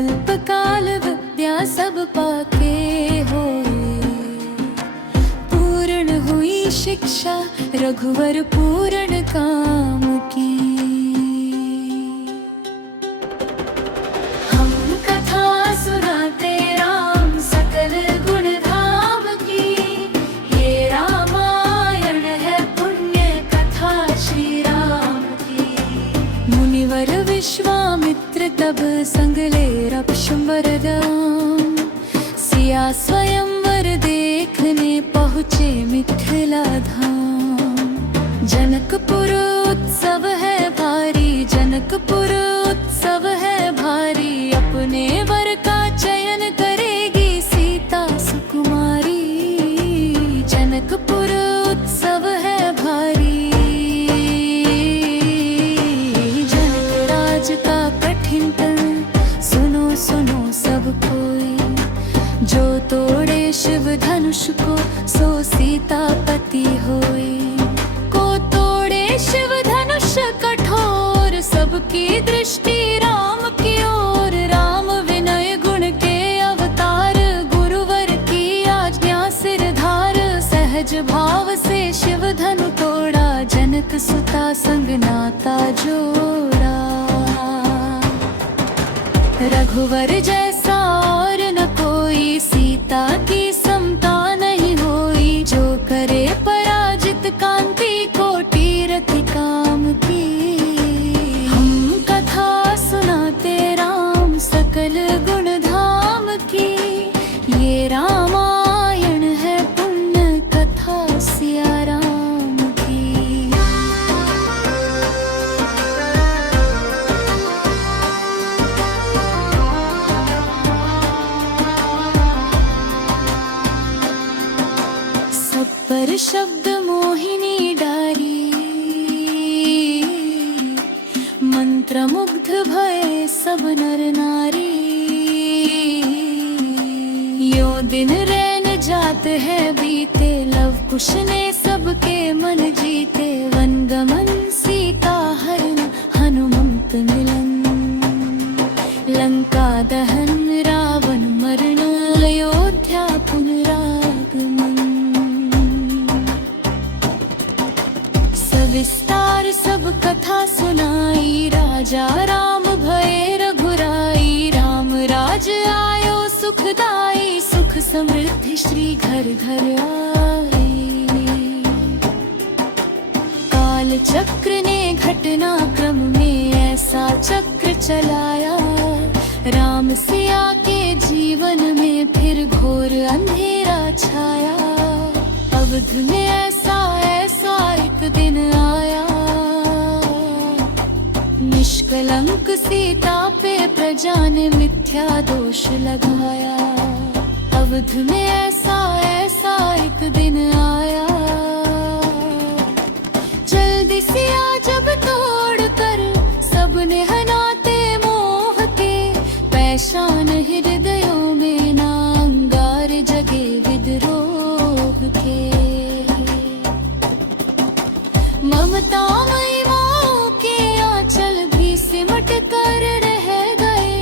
अल्पकाल विद्या सब पाके होए, पूर्ण हुई शिक्षा रघुवर पूर्ण काम की। हम कथा सुनाते राम सकल गुण धाम की, ये रामायण है पुण्य कथा श्री राम की। मुनिवर विश्वामित्र तब संग ले ऋषिवर दाम, सिया स्वयंवर देखने पहुँचे मिथिला धाम। जनकपुर उत्सव है भारी, जनकपुर उत्सव है भारी, अपने वर का चयन करेगी सीता सुकुमारी। जनकपुर उत्सव है भारी, जनक राज का कठिन तन सुनो सुनो सब कोई, जो तोड़े शिव धनुष को सो सीता पति होए। को तोड़े शिव धनुष कठोर, सबकी दृष्टि राम की ओर। राम विनय गुण के अवतार, गुरुवर की आज्ञा सिरधार। सहज भाव से शिव धनु तोड़ा, जनक सुता संग नाता जोड़ा। रघुवर जैसा और न कोई, सीता की समता नहीं होई। जो करे पराजित कांति कोटि रति काम की। हम कथा सुनाते राम सकल गुण धाम की, ये रामायण है पुण्य कथा सिया राम की। सब पर शब्द मोहिनी डारी, मंत्र मुग्ध भय सब नर नारी। यो दिन रैन जात है बीते, लव कुश ने सबके मन जीते। वन गमन सीता हरण हनुमंत मिलन, लंका दहन रावण मरण, अयोध्या पुनरागमन। सविस्तार सब कथा सुनाई, राजा राम भये रघुराई। राम राज आयो सुखदाई, सुख समृद्धि श्री घर घर आई। काल चक्र ने घटना क्रम में ऐसा चक्र चलाया, राम सिया के जीवन में फिर घोर अंधेरा छाया। अवध में ऐसा ऐसा एक दिन आया, निष्कलंक सीता पे प्रजा ने मिथ्या दोष लगाया। अवध में ऐसा ऐसा एक दिन आया, जल्दी सिया जब तोड़ कर सबने हनाते मोह के। पैशान हृदयों में ना अंगार जगे विद्रोह के। ममतामयी माँ के आंचल भी सिमट कर रह गए,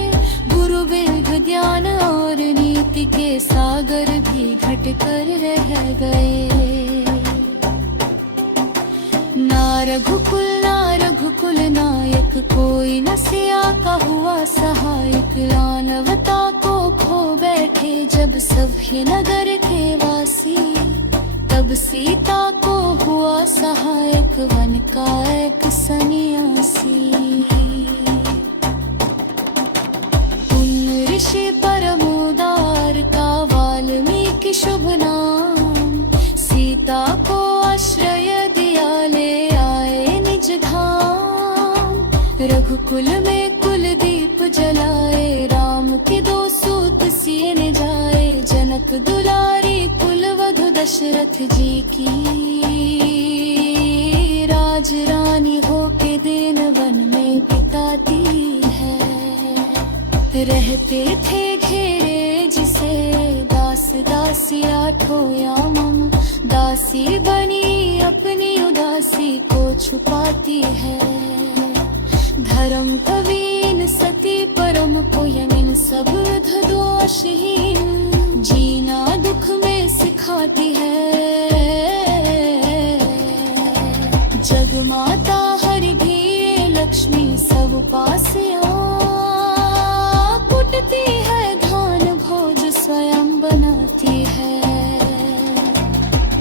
गुरु बिल्व ज्ञान और नीति के सागर भी घट कर रह गए। ना रघुकुल नायक कोई, न सिया का हुआ सहायक। लानवता को खो बैठे जब सभ्य नगर के वासी, तब सीता को हुआ सहायक वन का एक सन्यासी। उन ऋषि परमोदार का वाल्मीकि शुभ नाम, सीता को आश्रय दिया ले आए निज धाम। रघुकुल में कुलदीप जलाए, राम के दो सूत सिए ने जाए। जनक दुलारी कुलवधु दशरथ जी की, राज रानी होके दिन वन में बिताती है। रहते थे घेरे जिसे दास दासी आठों यामम, दासी बनी अपनी उदासी को छुपाती है। धर्म कवीन सती परम पुयनिन सब दोषहीन, जीना दुख में सिखाती है। जगमाता हरि भी ये लक्ष्मी सब पास कुटती है धान भोज स्वयं बनाती है।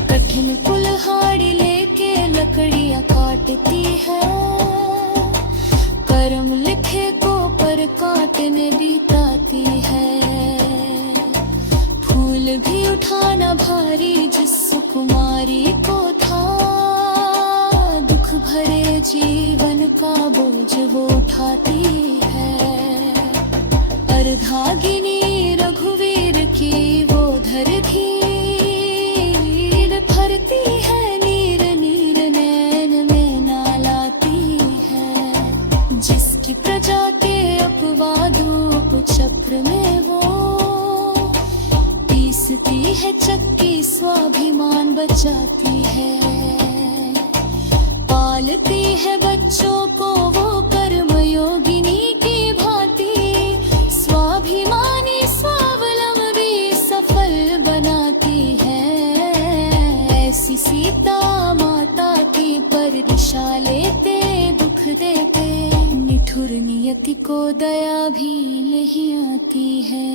कठिन कुल्हाड़ी लेके लकड़ियां काटती है। कर्म लिखे को पर काटने बिताती है। फूल भी उठाना भारी जिस सुकुमारी को था, दुख भरे जीवन का बोझ वो उठाती है। अर्धांगिनी रघुवीर की वो धर धीर, भरती है नीर नीर नैन में नालाती है। जिसकी प्रजा के अपवादों चक्र में वो पीसती है चक्की, स्वाभिमान बचाती है। पालती है बच्चों को वो कर्मयोगिनी की भांति, स्वाभिमानी स्वावलंबी सफल बनाती है। ऐसी सीता माता की पर दिशा लेते दुख देते, निठुर नियति को दया भी नहीं आती है।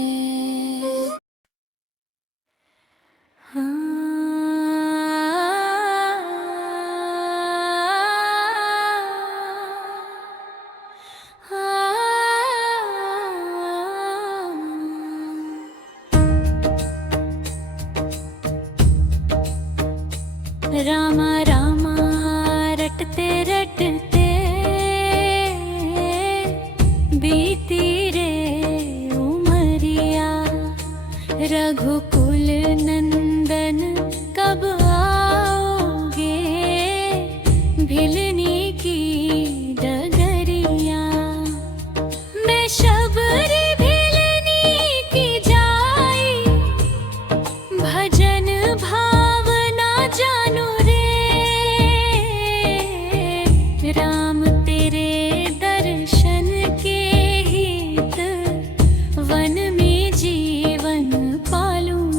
रामा रामा रटते रटते बीती रे उमरिया। रघुकुल नंदन कब आओगे, भिलनी की डगरिया। मैं शबरी भिलनी की जाई, भजन भावना जानू रे। राम तेरे दर्शन के हित, वन में जीवन पालूं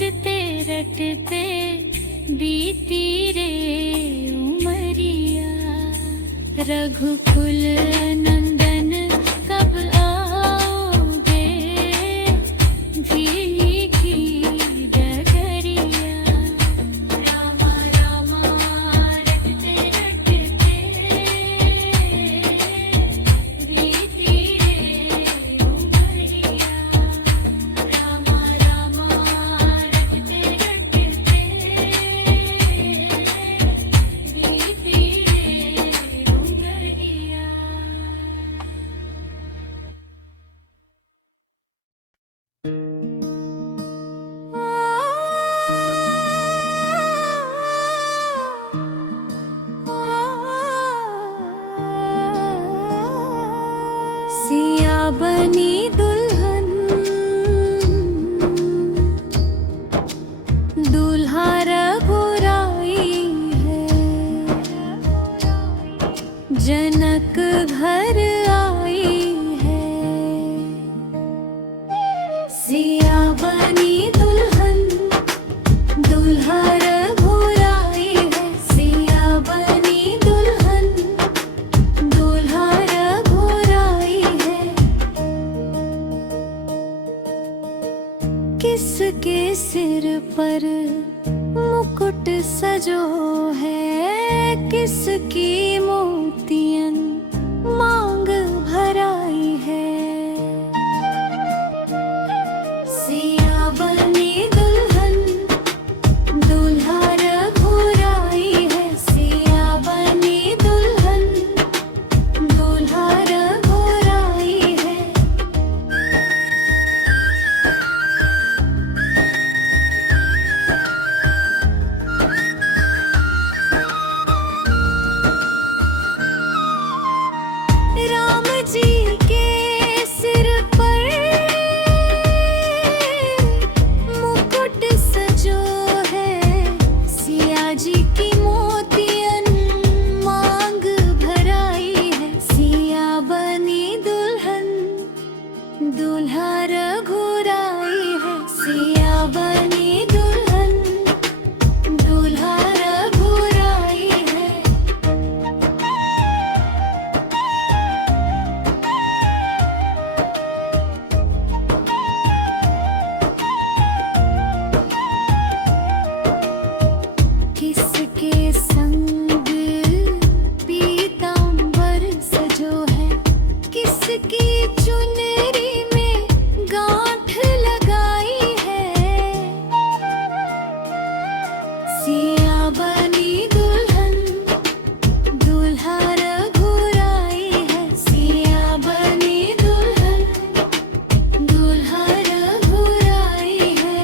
रटते रटते बीती रे उमरिया। रघुकुल नंदन कब आओगे भीगी डगरिया। रामा रामा रटते रटते बीती रे उमरिया। रामा रामा रटते रटते बीती रे उमरिया। सिया बनी दुल्हन दूल्हा रघुराई है। जनक घर आई है। सिया बनी दुल्हन दूल्हा रघुराई है। सिया बनी दुल्हन दूल्हा रघुराई है। किसके सिर पर मुकुट सजो है। किसकी मोतियन मांग भराई है। सिया बनी दुल्हन दूल्हा रघुराई है। सिया बनी दुल्हन दूल्हा रघुराई है। राम जी के सिर पर मुकुट सजो है। सिया जी की मोतियन मांग भराई है। सिया बनी दुल्हन दूल्हा रघुराई है। सिया बनी दुल्हन दूल्हा रघुराई है। किसके संग पीतांबर सजो है। किसकी चुनरी में गांठ लगाई है। सिया बनी दुल्हन दूल्हा रघुराई है। सिया बनी दुल्हन दूल्हा रघुराई है।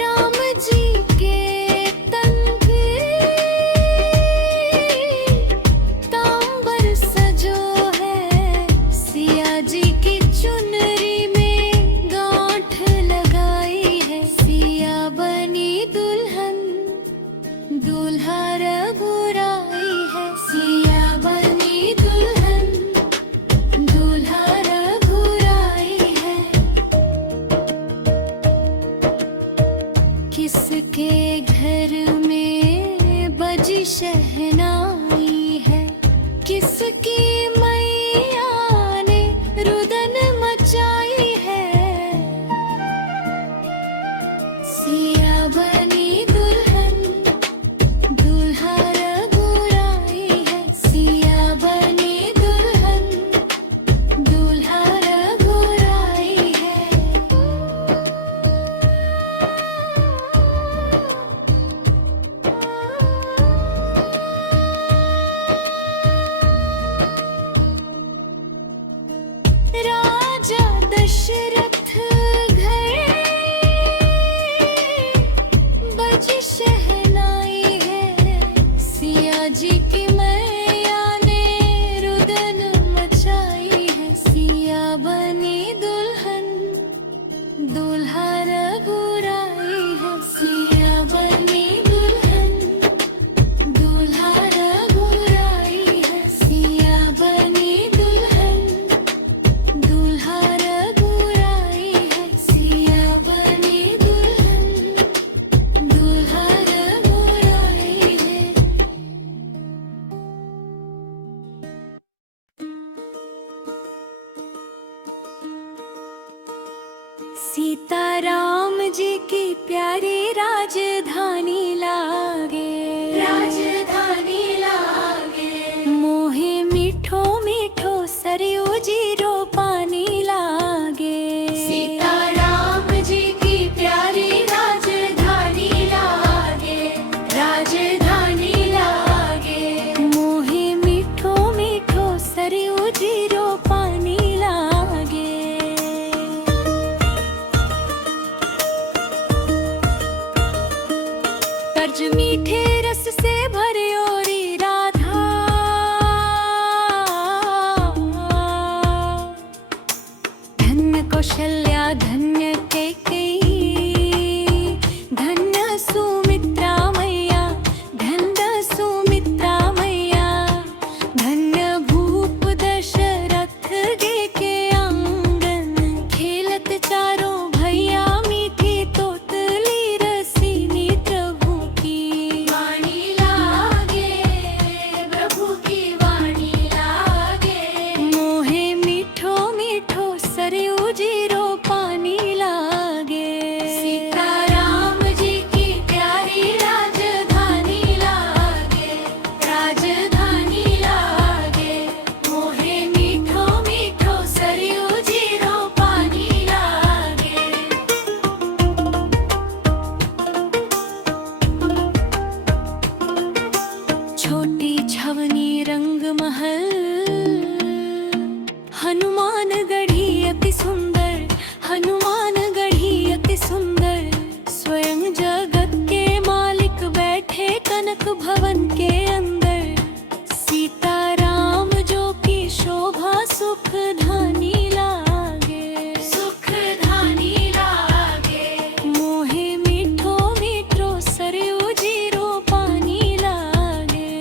राम जी के तन पे तांबर सजो है। सिया जी की चुनरी में गांठ लगाई है। सिया बनी दुल्हन दूल्हा रघुराई है। सिया बनी दुल्हन दूल्हा रघुराई है। किसके घर में बजी शहनाई है। किसकी मैया ने रुदन मचाई है। सिया बनी दुल्हन दूल्हा रघुराई है। सिया बनी दुल्हन दूल्हा रघुराई है। प्यारी राजधानी लागे, राजधानी लागे। मोहे मीठो मीठो सरयू जीरो पानी लागे। सीताराम जी की प्यारी राजधानी लागे, राजधानी लागे। मोहे मीठो मीठो सरयू जीरो पानी लागे। कर्ज मीठे रस से भरियो री राधा, धन्य कौशल्या धन्य कैकेयी, धन्य सुमित्रा मैया, धन्य सुमित्रा मैया। धन्य भूप दशरथ गे के आंगन, खेलत चारों भैया मीठी तोतली रसीनी प्रभु की वाणी लागे, प्रभु की वाणी लागे। मोहे मीठो मीठो सरयू जीरो पानी लागे। सीताराम जी की प्यारी राजधानी लागे, राजधानी लागे। मोहे मीठो मीठो सरयू जीरो पानी लागे। छोटी छवनी रंग महल, हनुमान गढ़ी अति सुंदर, हनुमान गढ़ी अति सुंदर। स्वयं जगत के मालिक बैठे कनक भवन के अंदर। सीताराम जो की शोभा सुख धानी लागे, सुख धानी लागे। मोहे मीठो मीठो सरयू जीरो पानी लागे।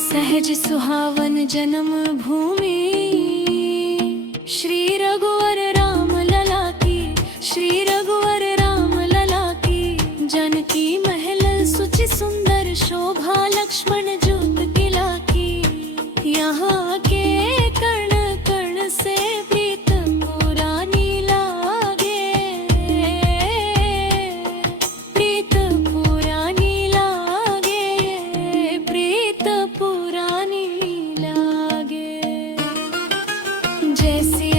सहज सुहावन जन्म भूमि, श्री रघुवर राम लला की, श्री रघुवर राम लला की। जानकी महल सुचि सुंदर शोभा, लक्ष्मण जोत किला की। यहाँ के कण कण से प्रीत पुरानी लागे, प्रीत पुरानी लागे, प्रीत पुरानी लागे। जैसे